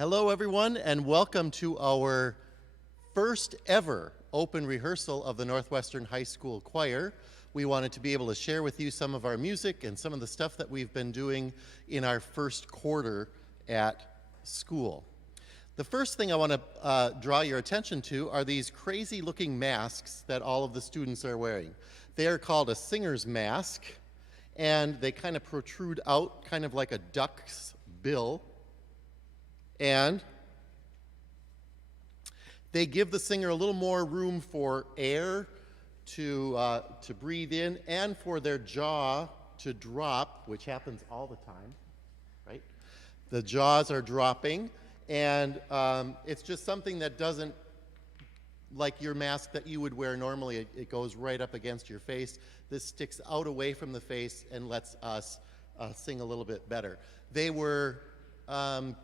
Hello, everyone, and welcome to our first ever open rehearsal of the Northwestern High School Choir. We wanted to be able to share with you some of our music and some of the stuff that we've been doing in our first quarter at school. The first thing I want to draw your attention to are these crazy looking masks that all of the students are wearing. They are called a singer's mask, and they kind of protrude out kind of like a duck's bill. And they give the singer a little more room for air to breathe in and for their jaw to drop, which happens all the time, right? The jaws are dropping, and it's just something that doesn't, like your mask that you would wear normally, it goes right up against your face. This sticks out away from the face and lets us sing a little bit better. They were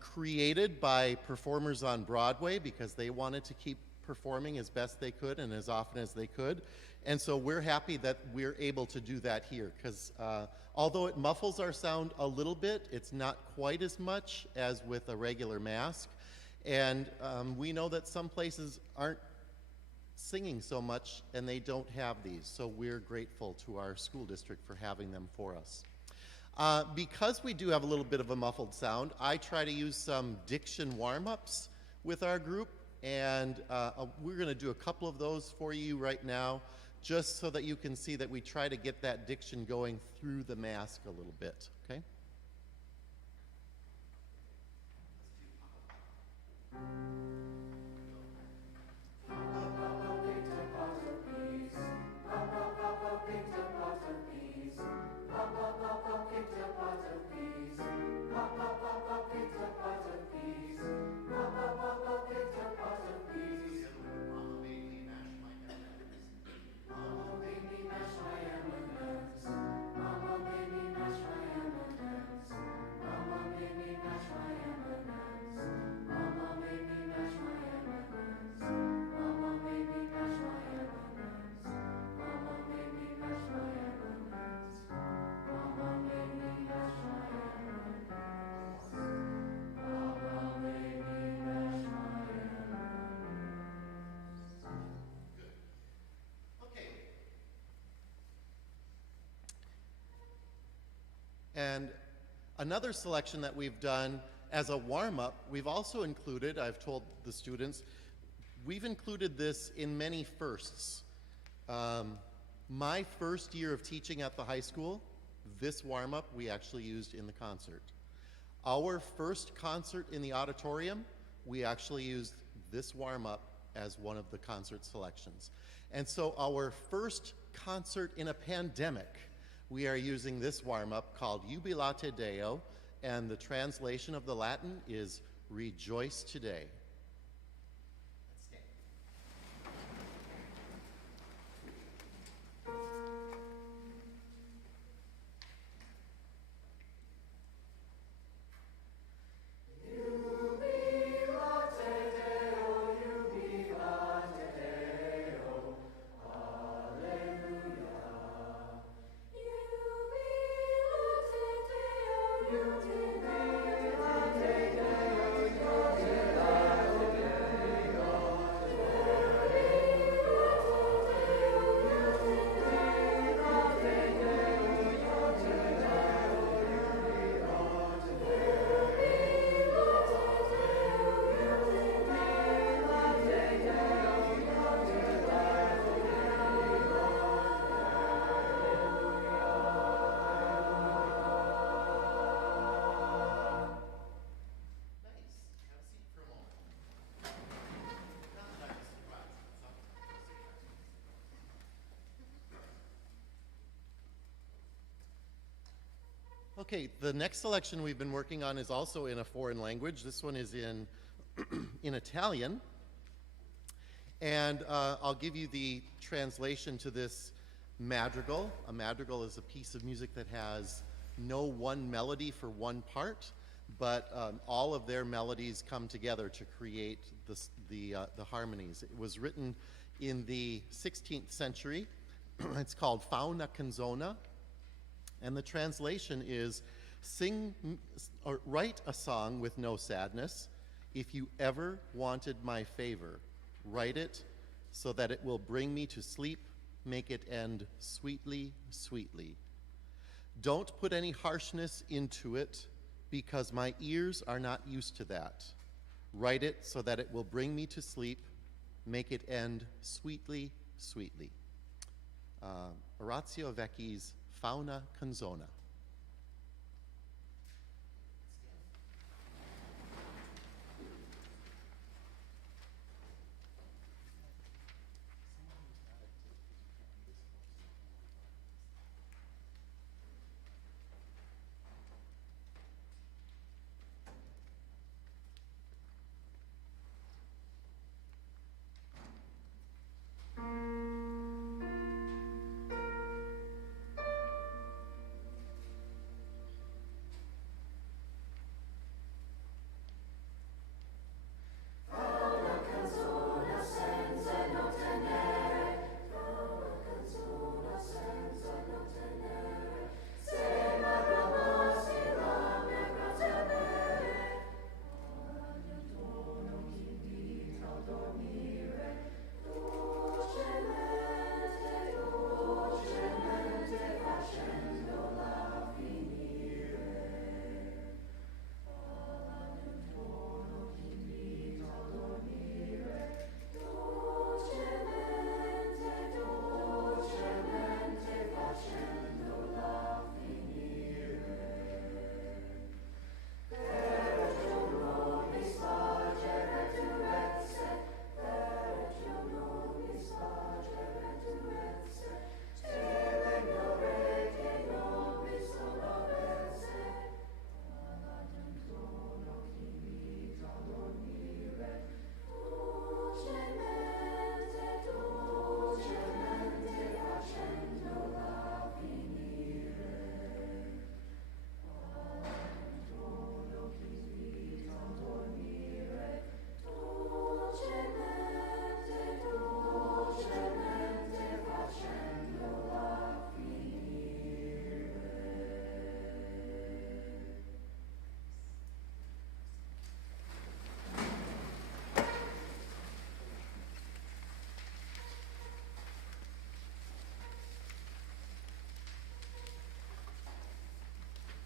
created by performers on Broadway because they wanted to keep performing as best they could and as often as they could. And so we're happy that we're able to do that here because although it muffles our sound a little bit, it's not quite as much as with a regular mask. And we know that some places aren't singing so much and they don't have these. So we're grateful to our school district for having them for us. Because we do have a little bit of a muffled sound, I try to use some diction warm-ups with our group, and we're going to do a couple of those for you right now, just so that you can see that we try to get that diction going through the mask a little bit, okay? And another selection that we've done as a warm-up, we've also included, I've told the students, we've included this in many firsts. My first year of teaching at the high school, this warm-up we actually used in the concert. Our first concert in the auditorium, we actually used this warm-up as one of the concert selections. And so our first concert in a pandemic, we are using this warm-up called Jubilate Deo, and the translation of the Latin is Rejoice Today. Let's stand. Okay, the next selection we've been working on is also in a foreign language. This one is in Italian. And I'll give you the translation to this madrigal. A madrigal is a piece of music that has no one melody for one part, but all of their melodies come together to create the harmonies. It was written in the 16th century. It's called Fa una canzona. And the translation is, sing or write a song with no sadness, If you ever wanted my favor, write it so that it will bring me to sleep, make it end sweetly, sweetly. Don't put any harshness into it, because my ears are not used to that. Write it so that it will bring me to sleep, make it end sweetly, sweetly. Orazio Vecchi's Fauna Canzona.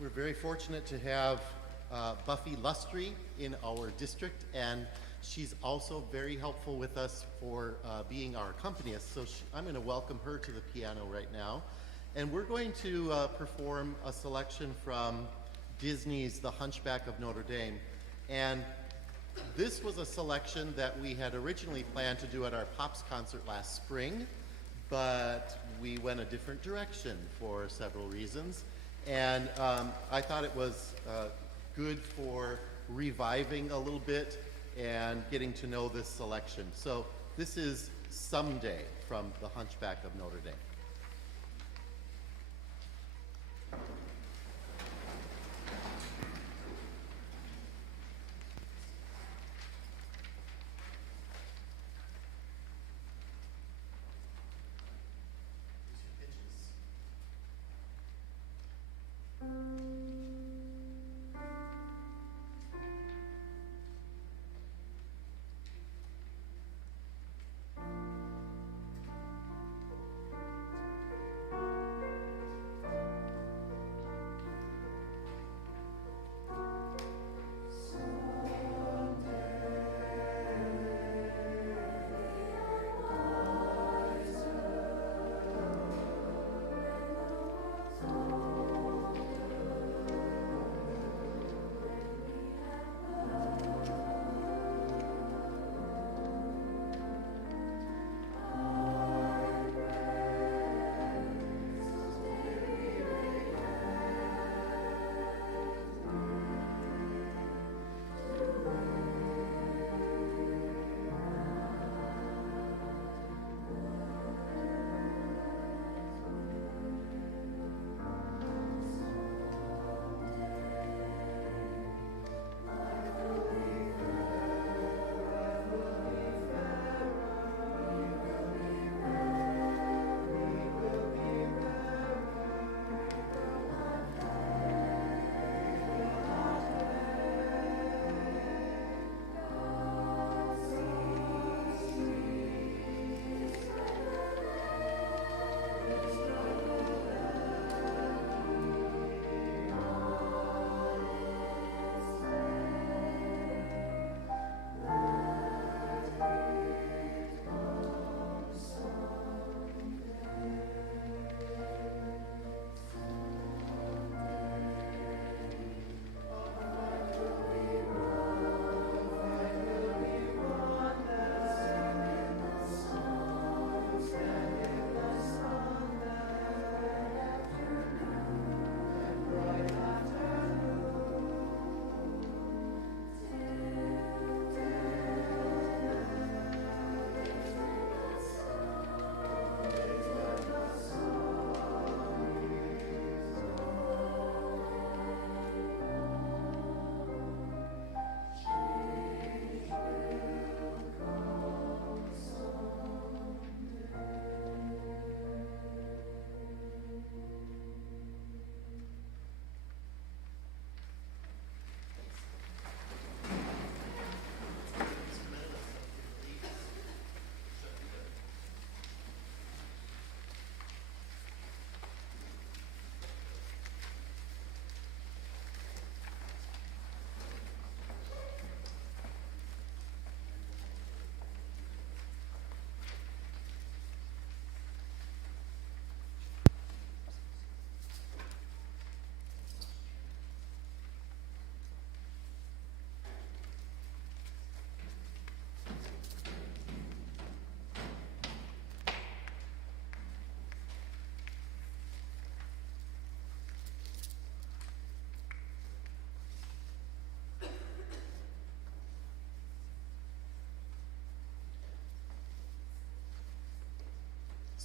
We're very fortunate to have Buffy Lustry in our district, and she's also very helpful with us for being our accompanist. So I'm going to welcome her to the piano right now. And we're going to perform a selection from Disney's The Hunchback of Notre Dame. And this was a selection that we had originally planned to do at our Pops concert last spring, but we went a different direction for several reasons. And I thought it was good for reviving a little bit and getting to know this selection. So this is Someday from The Hunchback of Notre Dame.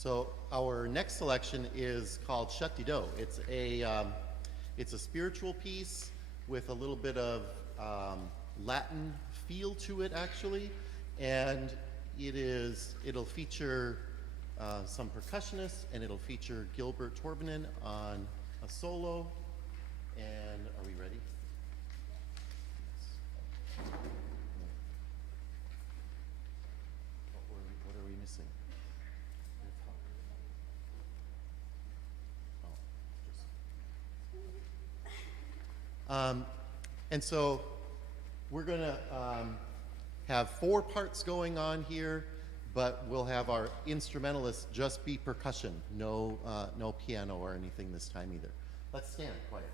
So our next selection is called Shut-Di-Do. It's a spiritual piece with a little bit of Latin feel to it, actually, and it'll feature some percussionists, and it'll feature Gilbert Torbanen on a solo. And are we ready? What are we missing? And so we're going to have 4 parts going on here, but we'll have our instrumentalists just be percussion, no piano or anything this time either. Let's stand quiet.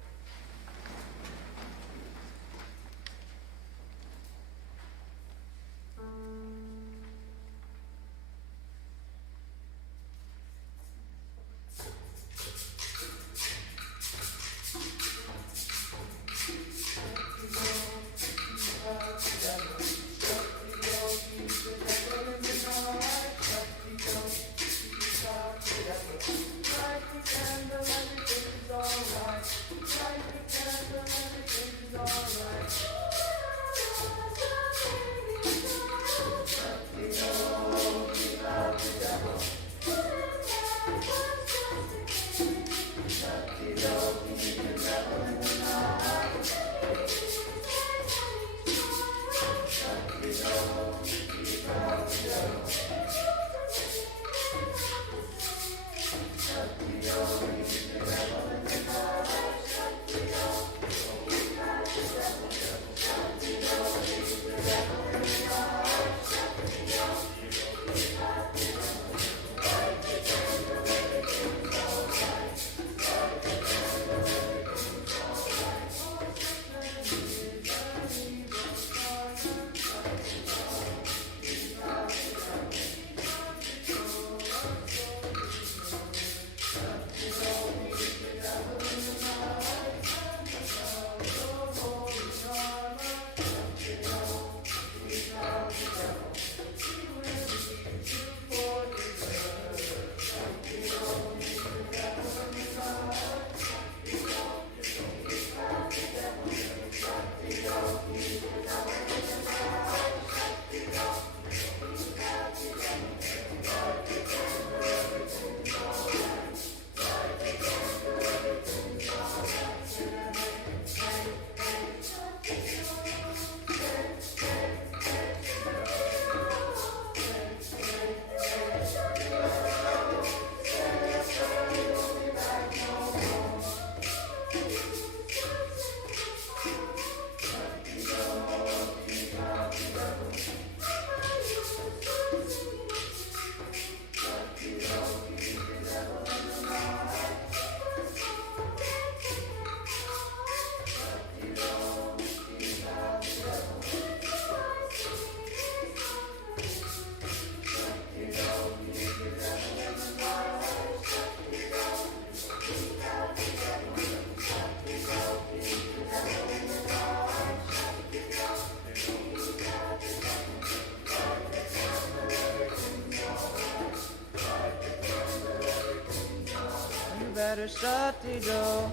Better shut-di-do.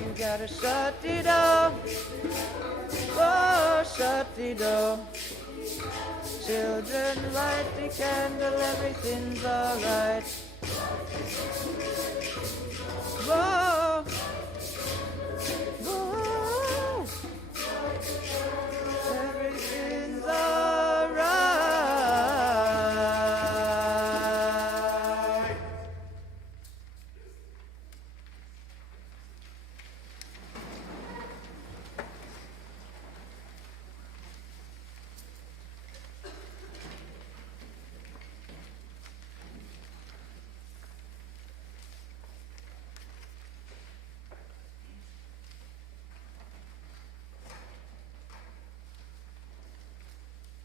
You gotta shut-di-do. Oh, shut-di-do. Children, light the candle, everything's alright. Whoa. Whoa. Everything's alright.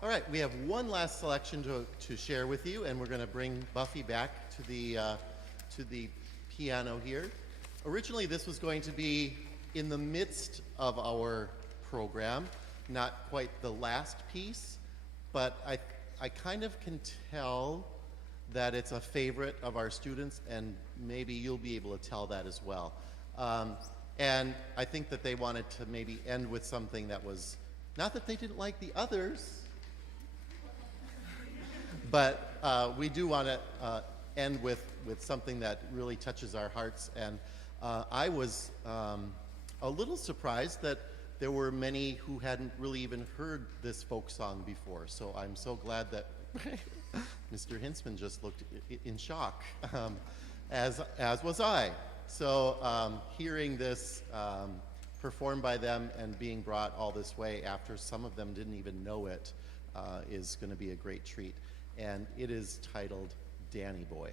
All right, we have one last selection to share with you, and we're going to bring Buffy back to the piano here. Originally, this was going to be in the midst of our program, not quite the last piece, but I kind of can tell that it's a favorite of our students, and maybe you'll be able to tell that as well. And I think that they wanted to maybe end with something that was, not that they didn't like the others, but we do want to end with something that really touches our hearts. And I was a little surprised that there were many who hadn't really even heard this folk song before. So I'm so glad that Mr. Hinsman just looked in shock, as was I. So hearing this performed by them and being brought all this way after some of them didn't even know it is going to be a great treat. And it is titled Danny Boy.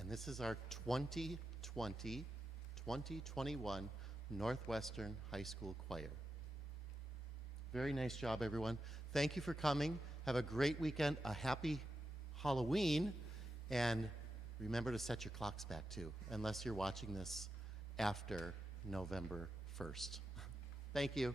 And this is our 2020-2021 Northwestern High School Choir. Very nice job, everyone. Thank you for coming. Have a great weekend, a happy Halloween, and remember to set your clocks back too, unless you're watching this after November 1st. Thank you.